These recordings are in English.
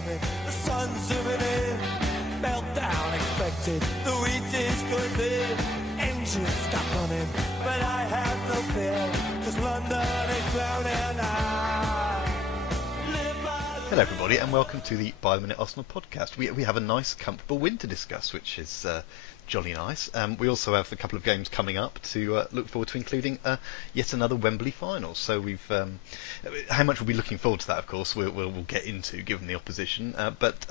coming, the sun's zooming in, meltdown expected, the wheat is good there, engines stop running, but I have no fear, 'cause London is drowning. Hello everybody and welcome to the By the Minute Arsenal podcast. We have a nice comfortable win to discuss, which is jolly nice. We also have a couple of games coming up to look forward to, including yet another Wembley final. So we've how much we'll be looking forward to that, of course, we'll get into given the opposition, but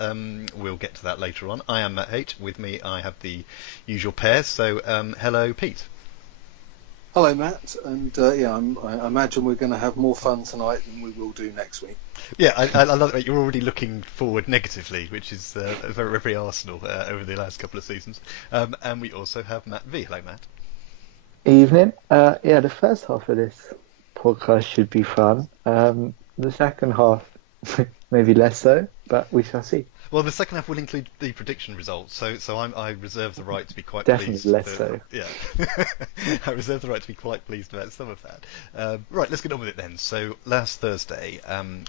we'll get to that later on. I am Matt H. With me I have the usual pairs. So hello Pete. Hello Matt, and I imagine we're going to have more fun tonight than we will do next week. Yeah, I love that you're already looking forward negatively, which is very, very Arsenal over the last couple of seasons. And we also have Matt V. Hello, Matt. Evening. The first half of this podcast should be fun. The second half, maybe less so, but we shall see. Well, the second half will include the prediction results, so I reserve the right to be quite pleased. Definitely less so. Yeah, I reserve the right to be quite pleased about some of that. Right, let's get on with it then. So last Thursday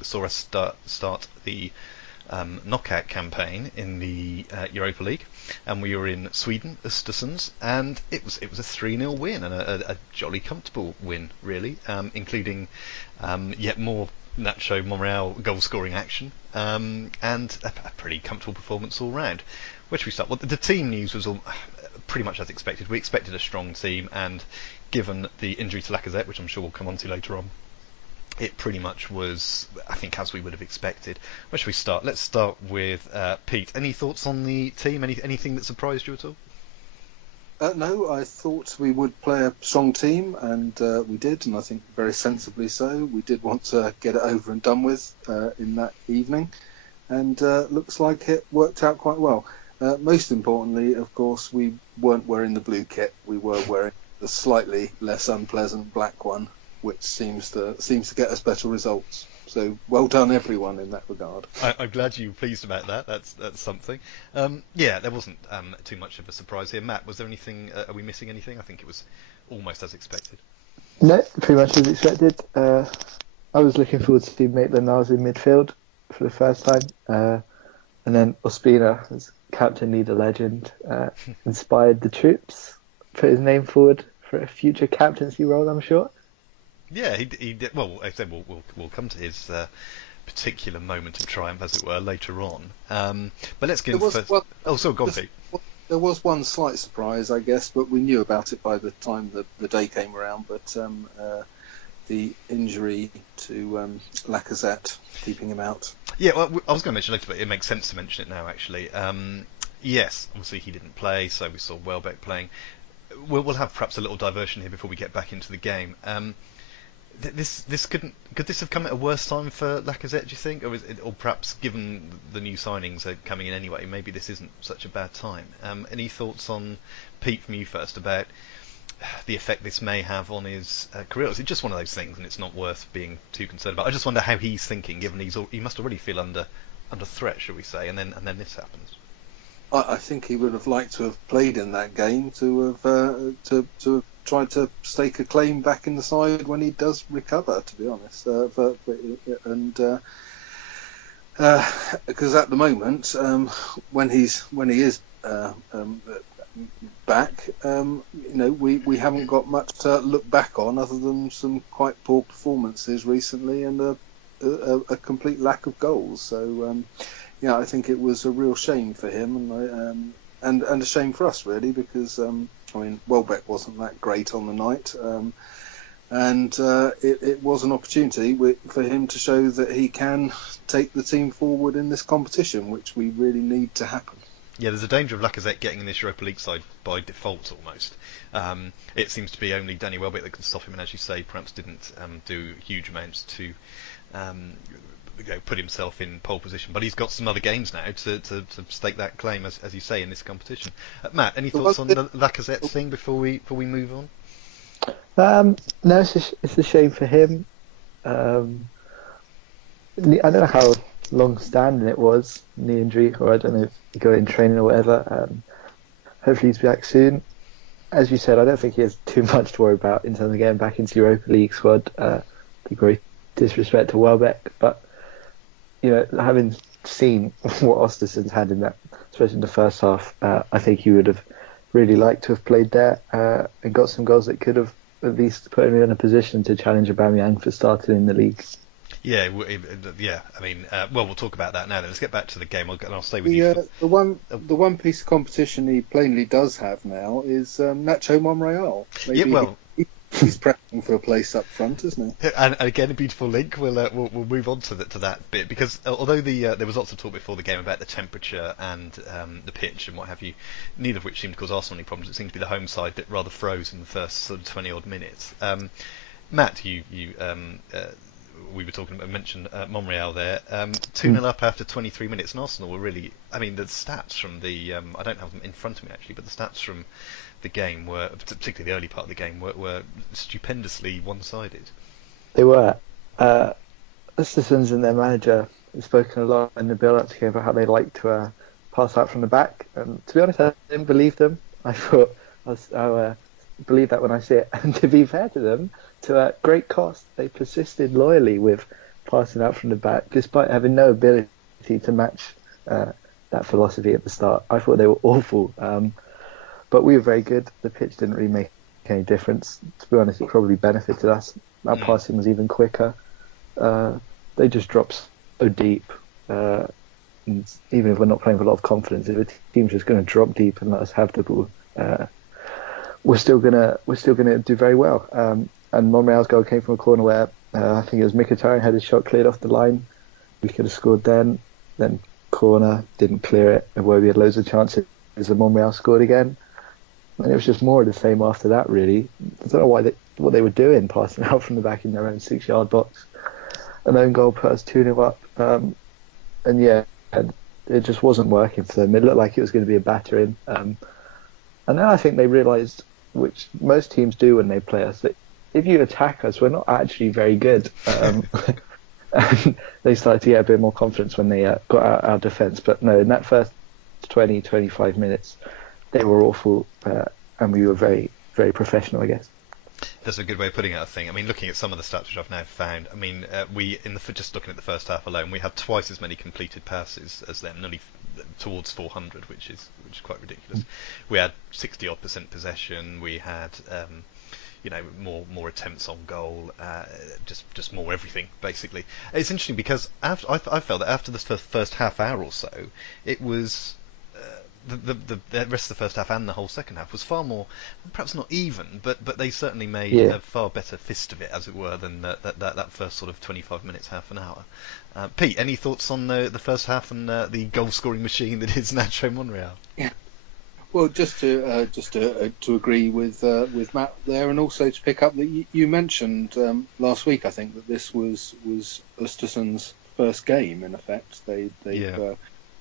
saw us start the knockout campaign in the Europa League, and we were in Sweden, Östersunds, and it was a 3-0 win and a jolly comfortable win, really, including yet more Nacho Monreal goal-scoring action, and a pretty comfortable performance all round. Where should we start? Well, the team news was all pretty much as expected. We expected a strong team, and given the injury to Lacazette, which I'm sure we'll come on to later on, it pretty much was, I think, as we would have expected. Where should we start? Let's start with Pete. Any thoughts on the team? Anything that surprised you at all? No, I thought we would play a strong team, and we did, and I think very sensibly so. We did want to get it over and done with in that evening, and looks like it worked out quite well. Most importantly, of course, we weren't wearing the blue kit. We were wearing the slightly less unpleasant black one, which seems to get us better results. So well done everyone in that regard. I'm glad you were pleased about that. That's something. There wasn't too much of a surprise here. Matt, was there anything? Are we missing anything? I think it was almost as expected. No, pretty much as expected. I was looking forward to seeing Maitland-Niles in midfield for the first time, and then Ospina, as captain, leader, legend, inspired the troops, put his name forward for a future captaincy role, I'm sure. Yeah, he did. Well, I said we'll come to his particular moment of triumph, as it were, later on. But let's get first. Go on, Pete. There was one slight surprise, I guess, but we knew about it by the time the day came around. But the injury to Lacazette, keeping him out. Yeah, well, I was going to mention later, but it makes sense to mention it now, actually. Yes, obviously he didn't play, so we saw Welbeck playing. We'll have perhaps a little diversion here before we get back into the game. Could this have come at a worse time for Lacazette, do you think, or perhaps given the new signings are coming in anyway, maybe this isn't such a bad time? Any thoughts on Pete from you first about the effect this may have on his career? Is it just one of those things, and it's not worth being too concerned about? I just wonder how he's thinking, given he must already feel under threat, shall we say, and then this happens. I think he would have liked to have played in that game, to have tried to stake a claim back in the side when he does recover, to be honest. Because at the moment, when he is back, we haven't got much to look back on other than some quite poor performances recently and a complete lack of goals. So. I think it was a real shame for him, and a shame for us, really, because Welbeck wasn't that great on the night, and it was an opportunity for him to show that he can take the team forward in this competition, which we really need to happen. Yeah, there's a danger of Lacazette getting in this Europa League side by default, almost. It seems to be only Danny Welbeck that can stop him, and as you say, perhaps didn't do huge amounts to put himself in pole position, but he's got some other games now to stake that claim, as you say, in this competition. Matt, any thoughts on the Lacazette thing before we move on? No, it's a shame for him. I don't know how long-standing it was, knee injury, or I don't know if he got in training or whatever. Hopefully he's back soon. As you said, I don't think he has too much to worry about in terms of getting back into the Europa League squad. The great disrespect to Welbeck, but having seen what Östersund's had in that, especially in the first half, I think he would have really liked to have played there and got some goals that could have at least put him in a position to challenge Aubameyang for starting in the league. Yeah, yeah. I mean, well, we'll talk about that now. Then let's get back to the game. I'll stay with you. The one piece of competition he plainly does have now is Nacho Monreal. Maybe he's pressing for a place up front, isn't he? And again, a beautiful link. We'll move on to that bit, because although there was lots of talk before the game about the temperature and the pitch and what have you, neither of which seemed to cause Arsenal any problems. It seemed to be the home side that rather froze in the first sort of 20 odd minutes. Matt, we were talking about, mentioned Monreal there. 2-0 up after 23 minutes, and Arsenal were really, I mean, the stats from the, I don't have them in front of me actually, but the stats from the game were, particularly the early part of the game, were stupendously one-sided. They were. Östersund's and their manager have spoken a lot in the build-up to about how they like to pass out from the back, and to be honest, I didn't believe them. I thought I believe that when I see it, and to be fair to them, to great cost, they persisted loyally with passing out from the back, despite having no ability to match that philosophy at the start. I thought they were awful, but we were very good. The pitch didn't really make any difference. To be honest, it probably benefited us. Our passing was even quicker. They just dropped so deep. And even if we're not playing with a lot of confidence, if a team's just going to drop deep and let us have the ball, we're still gonna do very well. And Monreal's goal came from a corner where I think it was Mkhitaryan had his shot cleared off the line. We could have scored then corner, didn't clear it, and where we had loads of chances, and Monreal scored again. And it was just more of the same after that, really. I don't know what they were doing, passing out from the back in their own 6-yard box. An own goal put us 2-0 up. And it just wasn't working for them. It looked like it was going to be a battering. And then I think they realised, which most teams do when they play us, that if you attack us, we're not actually very good. And they started to get a bit more confidence when they got out our defence. But no, in that first 20, 25 minutes, they were awful, and we were very, very professional, I guess. That's a good way of putting it, I think. I mean, looking at some of the stats which I've now found, I mean, just looking at the first half alone, we had twice as many completed passes as them, nearly towards 400, which is quite ridiculous. We had 60-odd% possession. We had, more attempts on goal, just more everything, basically. It's interesting because I felt that after the first half hour or so, it was the rest of the first half and the whole second half was far more, perhaps not even, but they certainly made a far better fist of it, as it were, than that first sort of 25 minutes, half an hour. Pete, any thoughts on the first half and the goal-scoring machine that is Nacho Monreal? Yeah. Well, just to agree with Matt there, and also to pick up that you mentioned last week, I think, that this was Östersund's first game. In effect, they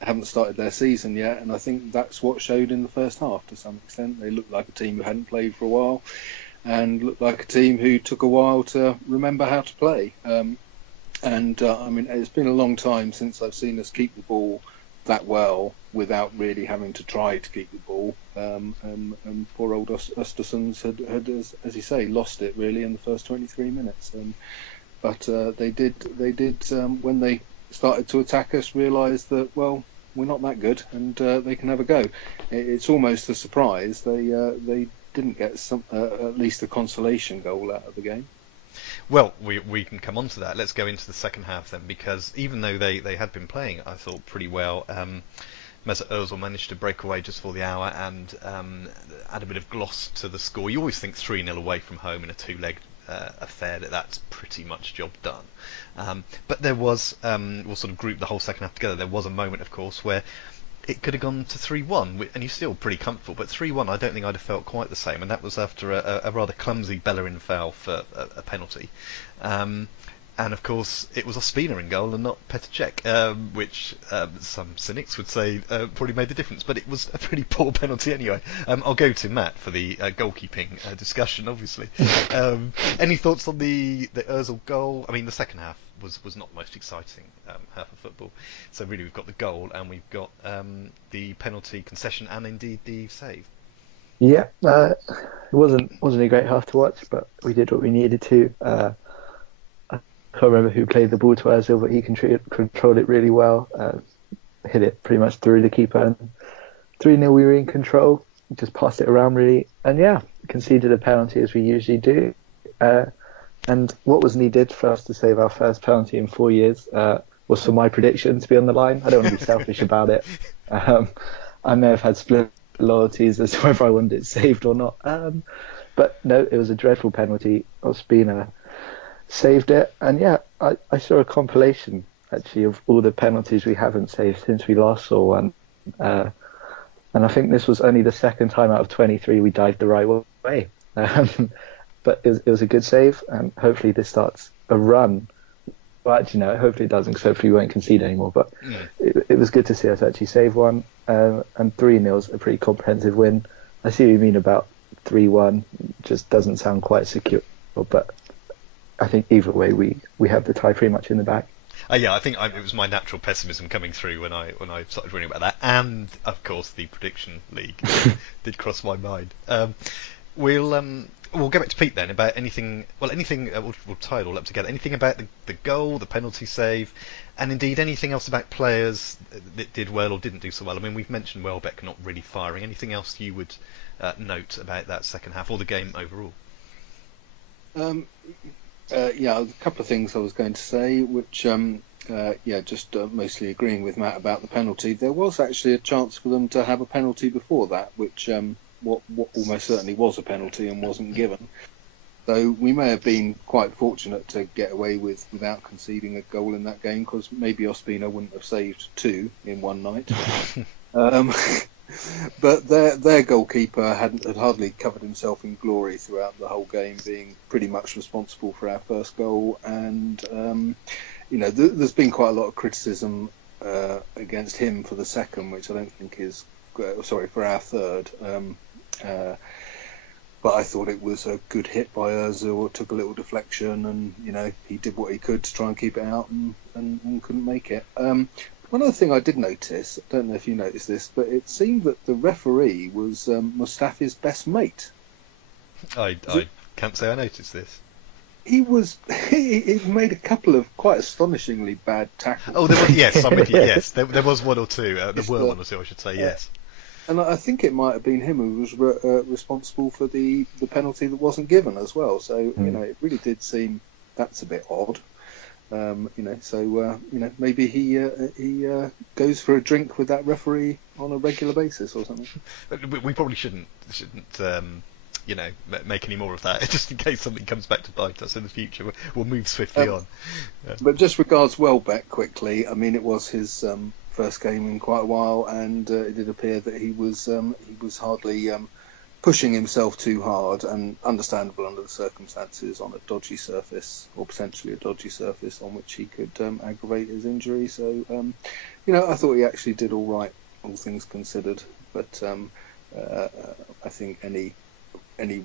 haven't started their season yet, and I think that's what showed in the first half to some extent. They looked like a team who hadn't played for a while, and looked like a team who took a while to remember how to play. I mean, it's been a long time since I've seen us keep the ball that well without really having to try to keep the ball. And poor old Östersunds had, as you say, lost it really in the first 23 minutes. But they did when they started to attack us, realise that, well, we're not that good, and they can have a go. It's almost a surprise they didn't get at least a consolation goal out of the game. Well, we can come on to that. Let's go into the second half then, because even though they had been playing, I thought, pretty well, Mesut Ozil managed to break away just for the hour and add a bit of gloss to the score. You always think 3-0 away from home in a two-leg affair that's pretty much job done. But there was, we'll sort of group the whole second half together, there was a moment, of course, where it could have gone to 3-1, and you're still pretty comfortable, but 3-1 I don't think I'd have felt quite the same, and that was after a rather clumsy Bellerin foul for a penalty. And of course, it was Ospina in goal and not Petr Cech, which some cynics would say probably made the difference, but it was a pretty poor penalty anyway. I'll go to Matt for the goalkeeping discussion, obviously. Any thoughts on the Ozil goal? I mean, the second half was not the most exciting half of football. So really, we've got the goal and we've got the penalty concession and indeed the save. Yeah, it wasn't a great half to watch, but we did what we needed to. I can't remember who played the ball to Ozil, but he controlled it really well. Hit it pretty much through the keeper. And 3-0 we were in control. Just passed it around really. And yeah, conceded a penalty as we usually do. And what was needed for us to save our first penalty in 4 years was for my prediction to be on the line. I don't want to be selfish about it. I may have had split loyalties as to whether I wanted it saved or not. But no, it was a dreadful penalty. Ospina saved it. And yeah, I saw a compilation actually of all the penalties we haven't saved since we last saw one. And I think this was only the second time out of 23 we dived the right way. But it was a good save, and hopefully this starts a run. Well, actually, no, hopefully it doesn't, because hopefully we won't concede anymore. But it was good to see us actually save one, and 3-0 is a pretty comprehensive win. I see what you mean about 3-1, just doesn't sound quite secure, but I think either way we have the tie pretty much in the bag. Yeah, I think it was my natural pessimism coming through when I started reading about that, and of course the prediction league did cross my mind. We'll get back to Pete then about anything. We'll tie it all up together. Anything about the goal, the penalty save, and indeed anything else about players that did well or didn't do so well. I mean, we've mentioned Welbeck not really firing. Anything else you would note about that second half or the game overall? Yeah, a couple of things I was going to say, which just mostly agreeing with Matt about the penalty. There was actually a chance for them to have a penalty before that, which what almost certainly was a penalty and wasn't given. So we may have been quite fortunate to get away without conceding a goal in that game, because maybe Ospina wouldn't have saved 2 in one night. But their goalkeeper had hardly covered himself in glory throughout the whole game, being pretty much responsible for our first goal. And there's been quite a lot of criticism against him for the second, which I don't think is for our third. But I thought it was a good hit by Ozil. Took a little deflection, and he did what he could to try and keep it out, and couldn't make it. One other thing I did notice, I don't know if you noticed this, but it seemed that the referee was Mustafi's best mate. I can't say I noticed this. He made a couple of quite astonishingly bad tackles. Oh, yes, I'm with you. Yes, there was one or two. There were one or two, I should say. Yes. And I think it might have been him who was responsible for the penalty that wasn't given as well. So it really did seem that's a bit odd. Maybe he goes for a drink with that referee on a regular basis or something. We probably shouldn't make any more of that, just in case something comes back to bite us in the future. We'll move swiftly on. But just regards Welbeck quickly, I mean, it was his first game in quite a while, and it did appear that he was hardly pushing himself too hard, and understandable under the circumstances, on a dodgy surface, or potentially a dodgy surface on which he could aggravate his injury. So, I thought he actually did all right, all things considered. But I think any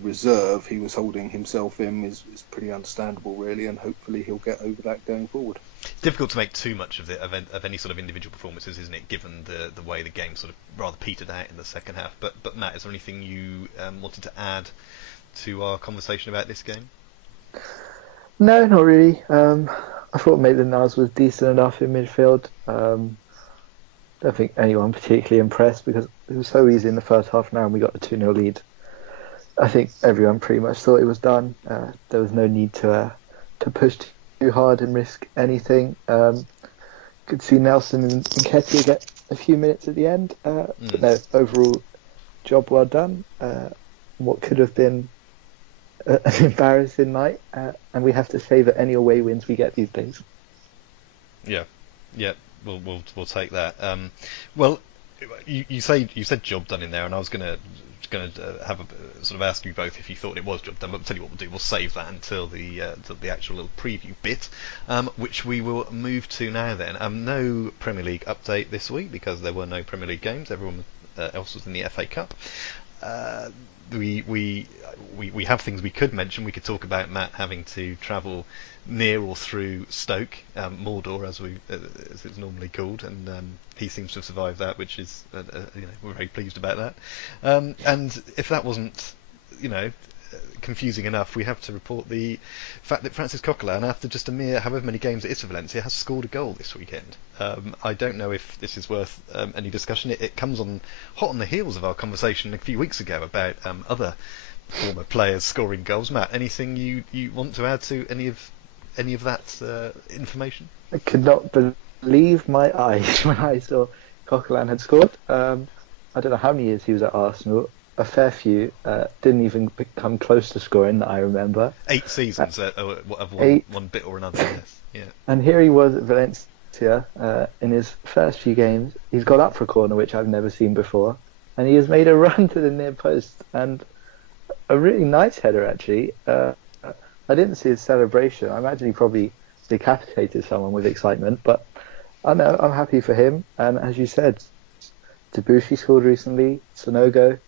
reserve he was holding himself in is pretty understandable, really, and hopefully he'll get over that going forward. It's difficult to make too much of any sort of individual performances, isn't it, given the way the game sort of rather petered out in the second half. But Matt, is there anything you wanted to add to our conversation about this game? No, not really. I thought Maitland-Niles was decent enough in midfield. Don't think anyone particularly impressed, because it was so easy in the first half now, and we got a 2-0 lead. I think everyone pretty much thought it was done. There was no need to push too hard and risk anything. Could see Nelson and Nketiah get a few minutes at the end. But no, overall, job well done. What could have been an embarrassing night, and we have to savour any away wins we get these days. Yeah, we'll take that. Well, you said job done in there, and I was going to have a sort of ask you both if you thought it was job done, but I'll tell you what we'll do. We'll save that until the actual little preview bit, which we will move to now then. No Premier League update this week because there were no Premier League games. Everyone else was in the FA Cup. We have things we could mention. We could talk about Matt having to travel near or through Stoke, Mordor as it's normally called, and he seems to have survived that, which is we're very pleased about that. And if that wasn't confusing enough, we have to report the fact that Francis Coquelin, after just a mere however many games it is for Valencia, has scored a goal this weekend. I don't know if this is worth any discussion. It comes on hot on the heels of our conversation a few weeks ago about other former players scoring goals. Matt, anything you want to add to any of that information? I could not believe my eyes when I saw Coquelin had scored. I don't know how many years he was at Arsenal. A fair few. Didn't even come close to scoring that I remember. 8 seasons of one bit or another. Yes. Yeah. And here he was at Valencia in his first few games. He's got up for a corner, which I've never seen before, and he has made a run to the near post and a really nice header actually. I didn't see his celebration. I imagine he probably decapitated someone with excitement, but I know I'm happy for him. And as you said, Debussy scored recently. Sonogo.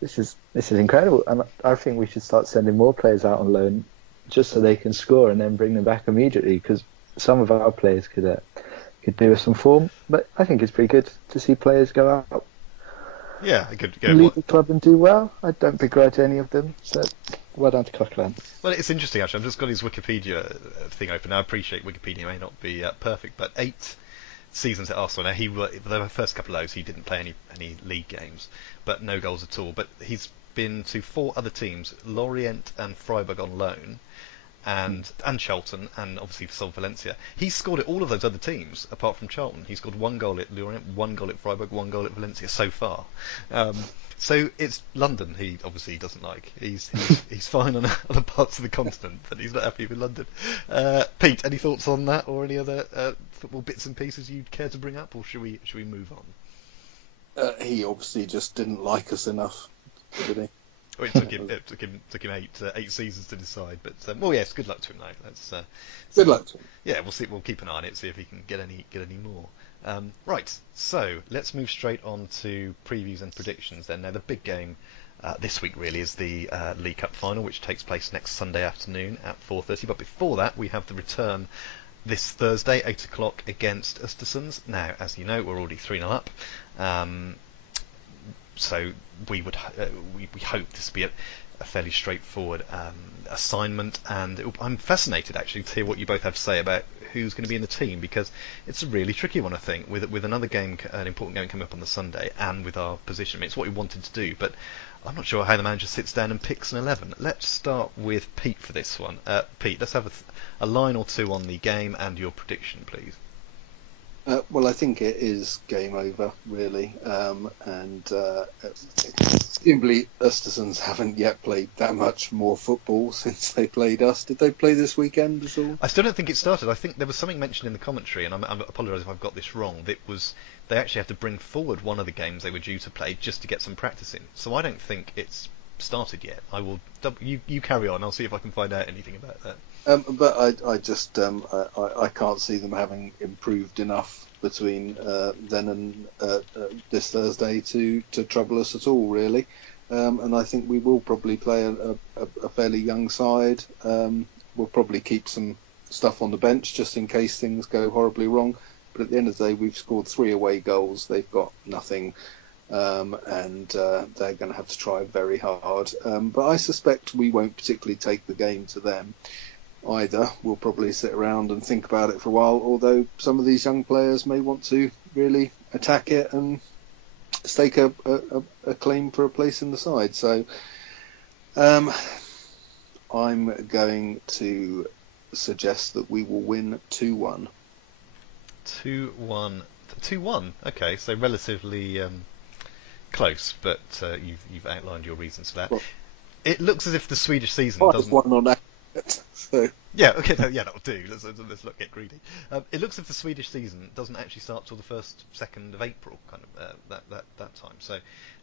This is incredible, and I think we should start sending more players out on loan just so they can score and then bring them back immediately, because some of our players could do with some form. But I think it's pretty good to see players go out. Yeah, good. Leave the club and do well. I don't begrudge any of them. So well done to Coquelin. Well, it's interesting actually. I've just got his Wikipedia thing open. I appreciate Wikipedia may not be perfect, but 8 seasons at Arsenal. Now the first couple of those he didn't play any league games, but no goals at all. But he's been to 4 other teams: Lorient and Freiburg on loan, and Charlton, and obviously for Valencia. He scored at all of those other teams apart from Charlton. He scored 1 goal at Lorient, 1 goal at Freiburg, 1 goal at Valencia so far. So it's London he obviously doesn't like. He's fine on other parts of the continent, but he's not happy with London. Pete, any thoughts on that, or any other football bits and pieces you'd care to bring up, or should we move on? He obviously just didn't like us enough, did he? Well, it took him 8 seasons to decide, but well, yes, good luck to him though. That's good luck to him. Yeah, we'll see. We'll keep an eye on it, see if he can get any more. Right, so let's move straight on to previews and predictions then. Now, the big game this week really is the League Cup final, which takes place next Sunday afternoon at 4:30. But before that, we have the return this Thursday, 8 o'clock, against Östersunds. Now, as you know, we're already 3-0 up. So we hope this will be a fairly straightforward assignment, and I'm fascinated actually to hear what you both have to say about who's going to be in the team, because it's a really tricky one, I think, with another game, an important game coming up on the Sunday, and with our position. I mean, it's what we wanted to do, but I'm not sure how the manager sits down and picks an 11. Let's start with Pete for this one. Pete, let's have a line or two on the game and your prediction, please. Well, I think it is game over, really, and simply Östersunds haven't yet played that much more football since they played us. Did they play this weekend at all? I still don't think it started. I think there was something mentioned in the commentary, and I apologise if I've got this wrong, that they actually have to bring forward one of the games they were due to play just to get some practice in. So I don't think it's started yet. I will. You carry on. I'll see if I can find out anything about that. But I just I can't see them having improved enough between then and this Thursday to trouble us at all, really. And I think we will probably play a fairly young side. We'll probably keep some stuff on the bench just in case things go horribly wrong. But at the end of the day, we've scored 3 away goals. They've got nothing. And they're going to have to try very hard. But I suspect we won't particularly take the game to them either. We'll probably sit around and think about it for a while, although some of these young players may want to really attack it and stake a claim for a place in the side. So I'm going to suggest that we will win 2-1. 2-1. Okay, so relatively close, but you've outlined your reasons for that. Well, it looks as if the Swedish season doesn't. One on that. So. Yeah, okay, that'll do. Let's not get greedy. It looks as if the Swedish season doesn't actually start till the 2nd of April, kind of that time. So,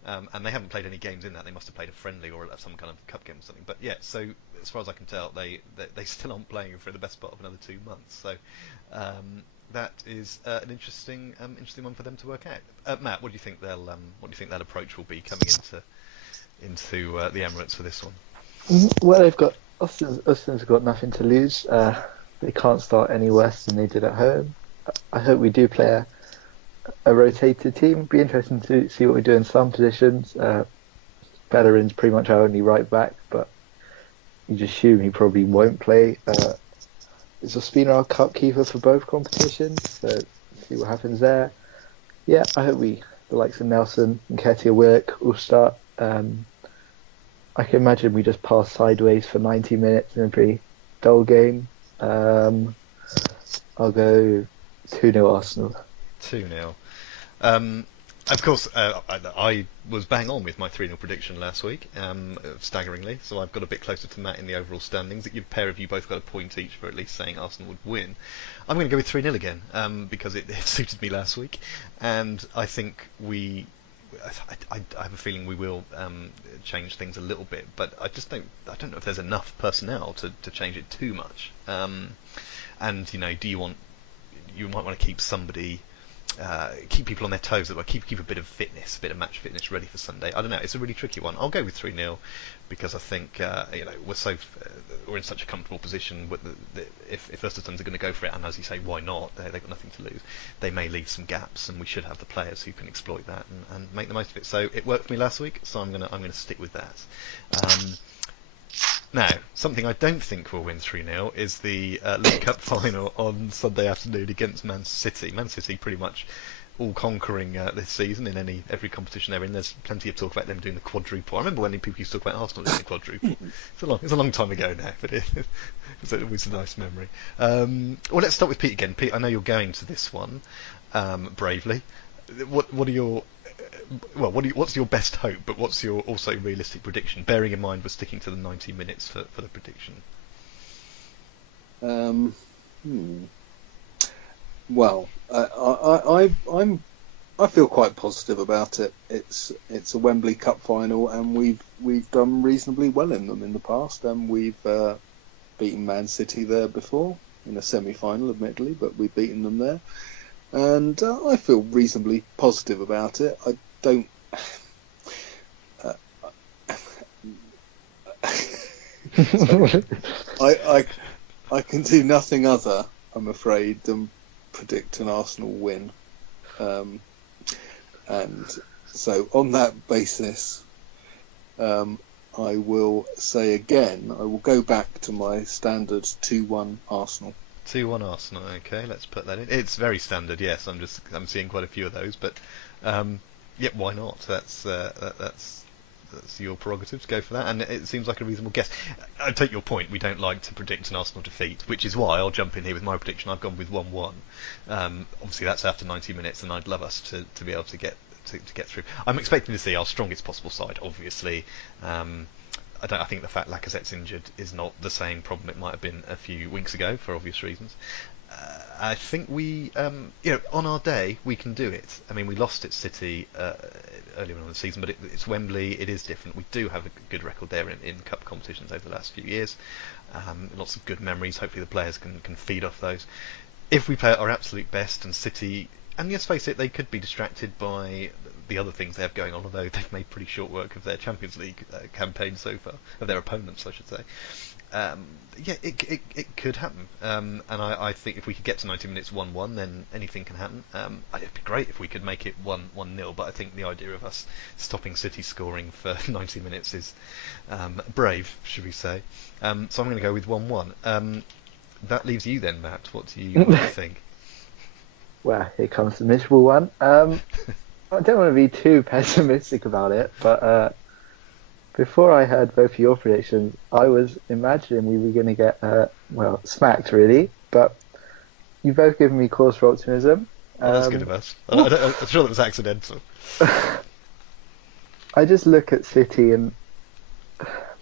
and they haven't played any games in that. They must have played a friendly or some kind of cup game or something. But yeah, so as far as I can tell, they still aren't playing for the best part of another 2 months. So. That is an interesting one for them to work out. Matt, what do you think that approach will be coming into the Emirates for this one? Well, Austin's got nothing to lose. They can't start any worse than they did at home. I hope we do play a rotated team. It'd be interesting to see what we do in some positions. Bellerin's pretty much our only right back, but you'd assume he probably won't play. Is Ospina our cup keeper for both competitions? So see what happens there. Yeah, I hope the likes of Nelson and Nketiah Willock will start. I can imagine we just pass sideways for 90 minutes in a pretty dull game. I'll go 2-0 Arsenal. 2-0. Of course, I was bang on with my 3-0 prediction last week, staggeringly, so I've got a bit closer to Matt in the overall standings. A pair of you both got a point each for at least saying Arsenal would win. I'm going to go with 3-0 again, because it suited me last week, and I think I have a feeling we will change things a little bit, but I don't know if there's enough personnel to change it too much. And you might want to keep somebody. Keep people on their toes, keep a bit of fitness, a bit of match fitness ready for Sunday. I don't know. It's a really tricky one. I'll go with 3-0 because I think we're in such a comfortable position. If Östersunds are going to go for it, and as you say, why not? They've got nothing to lose. They may leave some gaps, and we should have the players who can exploit that and make the most of it. So it worked for me last week, so I'm gonna stick with that. Now, something I don't think will win 3-0 is the League Cup final on Sunday afternoon against Man City. Man City pretty much all conquering this season in every competition they're in. There's plenty of talk about them doing the quadruple. I remember when people used to talk about Arsenal doing the quadruple. It's a long time ago now, but it's always a nice memory. Well, let's start with Pete again. Pete, I know you're going to this one bravely. What's your best hope, but what's your also realistic prediction, bearing in mind we're sticking to the 90 minutes for the prediction? Well, I feel quite positive about it. It's a Wembley Cup final, and we've done reasonably well in them in the past, and we've beaten Man City there before in a semi-final, admittedly, but we've beaten them there, and I feel reasonably positive about it. I don't. I can do nothing other, I'm afraid, than predict an Arsenal win, and so on that basis, I will say again, I will go back to my standard 2-1 Arsenal. 2-1 Arsenal. Okay, let's put that in. It's very standard. Yes, I'm seeing quite a few of those, but yeah, why not? That's your prerogative to go for that, and it seems like a reasonable guess. I take your point. We don't like to predict an Arsenal defeat, which is why I'll jump in here with my prediction. I've gone with 1-1. Obviously, that's after 90 minutes, and I'd love us to be able to get through. I'm expecting to see our strongest possible side. Obviously, I think the fact Lacazette's injured is not the same problem it might have been a few weeks ago for obvious reasons. I think we, on our day, we can do it. I mean, we lost at City earlier on in the season, but it's Wembley. It is different. We do have a good record there in cup competitions over the last few years. Lots of good memories. Hopefully the players can feed off those. If we play at our absolute best, and City, and let's face it, they could be distracted by the other things they have going on, although they've made pretty short work of their Champions League campaign so far, of their opponents, I should say. It could happen, and I think if we could get to 90 minutes 1-1, then anything can happen. It'd be great if we could make it 1-0, but I think the idea of us stopping City scoring for 90 minutes is brave, should we say. So I'm going to go with 1-1. That leaves you then, Matt. What do you think? Well, here comes the miserable one. I don't want to be too pessimistic about it, but before I heard both your predictions, I was imagining we were going to get, smacked really, but you've both given me cause for optimism. Well, that's good of us. I'm sure that was accidental. I just look at City and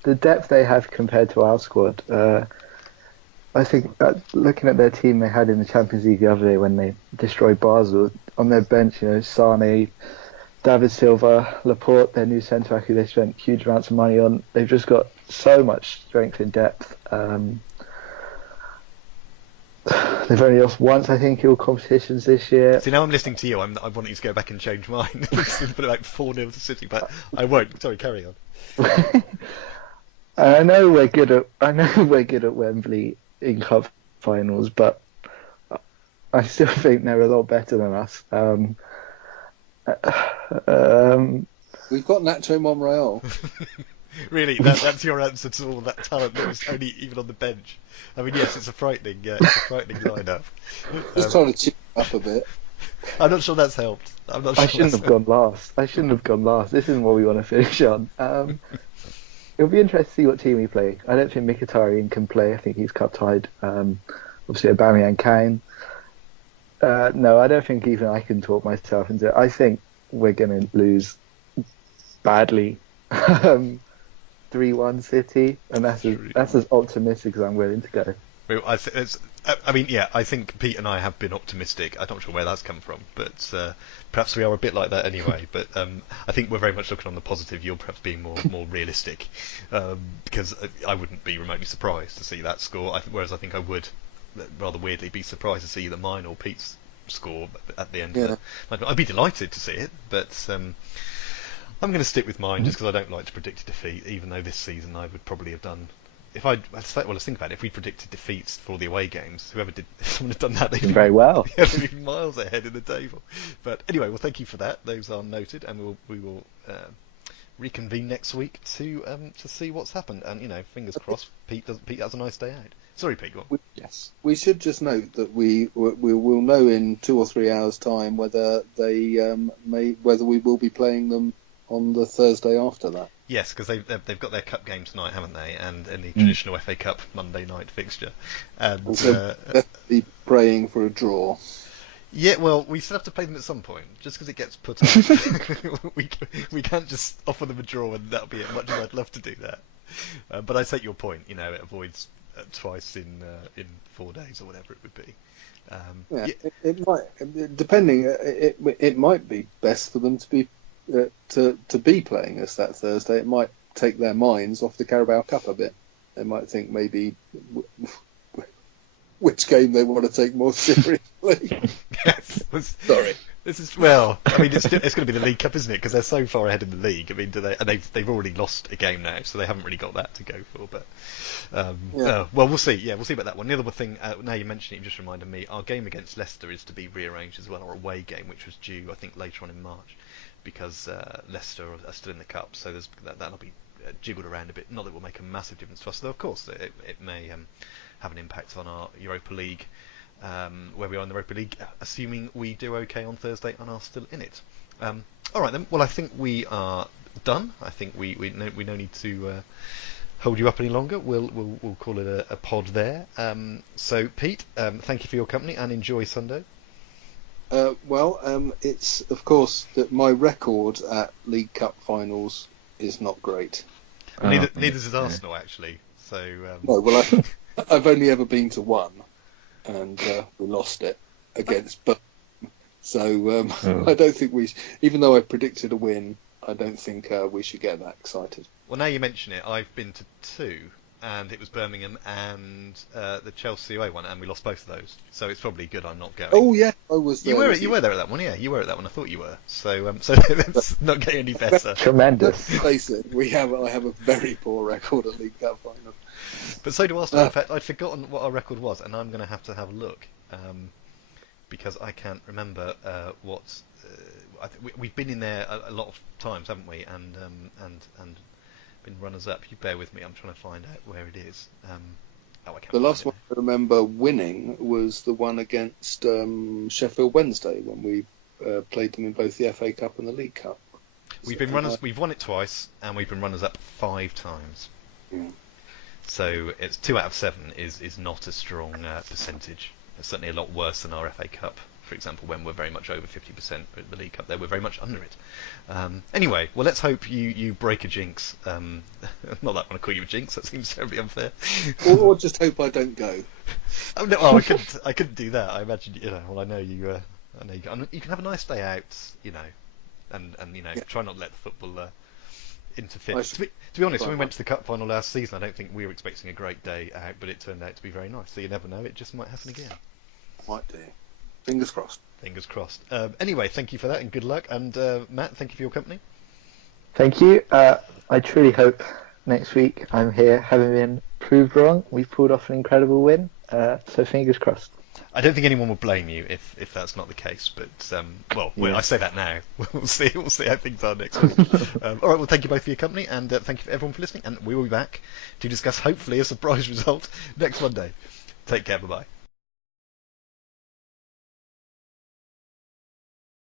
the depth they have compared to our squad. I think looking at their team they had in the Champions League the other day when they destroyed Basel, on their bench, Sane, David Silva, Laporte, their new centre-back who they spent huge amounts of money on. They've just got so much strength and depth. They've only lost once, I think, in all competitions this year. See, now I'm listening to you. I'm wanting you to go back and change mine. Put it like 4-0 to City, but I won't. Sorry, carry on. I know we're good at Wembley in cup finals, but I still think they're a lot better than us. We've got Nacho Monreal. Really, that's your answer to all that talent that was only even on the bench. I mean, yes, it's a frightening lineup. Just trying to cheer up a bit. I'm not sure that's helped. I'm not sure I shouldn't have gone last. This isn't what we want to finish on. It'll be interesting to see what team we play. I don't think Mkhitaryan can play. I think he's cup tied. Obviously, Aubameyang can. No, I don't think even I can talk myself into it. I think we're going to lose badly. 3-1 City, and that's as optimistic as I'm willing to go. Well, I think Pete and I have been optimistic. I'm not sure where that's come from, but perhaps we are a bit like that anyway. But I think we're very much looking on the positive. You're perhaps being more realistic, because I wouldn't be remotely surprised to see that score. Whereas I think I would, rather weirdly, be surprised to see either mine or Pete's score at the end. Yeah. I'd be delighted to see it, but I'm going to stick with mine just because I don't like to predict a defeat, even though this season I would probably have done. Let's think about it. If we predicted defeats for all the away games, if someone had done that, they'd be very well. They'd be miles ahead in the table. But anyway, well, thank you for that. Those are noted, and we will reconvene next week to see what's happened. And fingers crossed, Pete has a nice day out. Sorry, Pete. Go on. Yes. We should just note that we will know in 2 or 3 hours' time whether whether we will be playing them on the Thursday after that. Yes, because they've got their cup game tonight, haven't they? And in the traditional FA Cup Monday night fixture. And so definitely praying for a draw. Yeah, well, we still have to play them at some point, just because it gets put up. we can't just offer them a draw and that'll be it. Much as I'd love to do that. But I take your point. It avoids twice in 4 days or whatever it would be. It might, depending. It might be best for them to be playing us that Thursday. It might take their minds off the Carabao Cup a bit. They might think maybe which game they want to take more seriously. Sorry. This is it's going to be the League Cup, isn't it? Because they're so far ahead in the league. I mean, they've already lost a game now, so they haven't really got that to go for. But well, we'll see. Yeah, we'll see about that one. The other thing, now you mentioned it, you just reminded me. Our game against Leicester is to be rearranged as well, our away game, which was due, I think, later on in March, because Leicester are still in the cup, so that'll be jiggled around a bit. Not that it will make a massive difference to us, though. Of course, it may have an impact on our Europa League. Where we are in the Europa League, assuming we do okay on Thursday and are still in it. All right then. Well, I think we are done. I think we no need to hold you up any longer. We'll call it a pod there. So Pete, thank you for your company and enjoy Sunday. It's of course that my record at League Cup finals is not great. Neither is Arsenal actually. So no, well I've only ever been to one. And we lost it against Birmingham. So I don't think even though I predicted a win, I don't think we should get that excited. Well, now you mention it, I've been to two, and it was Birmingham and the Chelsea away one, and we lost both of those. So it's probably good I'm not going. Oh yeah, I was there. You were there at that one, yeah. You were at that one. I thought you were. So it's not getting any better. Tremendous. Let's face it, I have a very poor record at League Cup final. But so do Arsenal. In fact, I'd forgotten what our record was, and I'm going to have a look because I can't remember what. We've been in there a lot of times, haven't we? And been runners up. You bear with me. I'm trying to find out where it is. I can't. The last one I remember winning was the one against Sheffield Wednesday when we played them in both the FA Cup and the League Cup. We've been runners. We've won it twice, and we've been runners up 5 times. Yeah. So it's 2 out of 7 is not a strong percentage. It's certainly a lot worse than our FA Cup, for example, when we're very much over 50%. At the League Cup, there we're very much under it. Anyway, well, let's hope you break a jinx. Not that I want to call you a jinx. That seems terribly unfair. Or just hope I don't go. Oh no, I couldn't do that. I imagine Well, I know you. I know you can have a nice day out. And try not to let the football interfere. To be honest, when we went to the cup final last season, I don't think we were expecting a great day out, but it turned out to be very nice. So you never know; it just might happen again. Might do. Fingers crossed. Fingers crossed. Anyway, thank you for that and good luck. And Matt, thank you for your company. Thank you. I truly hope next week I'm here, having been proved wrong. We've pulled off an incredible win. So fingers crossed. I don't think anyone will blame you if that's not the case. But I say that now. We'll see how things are next week. All right. Well, thank you both for your company, and thank you everyone for listening. And we will be back to discuss hopefully a surprise result next Monday. Take care. Bye bye.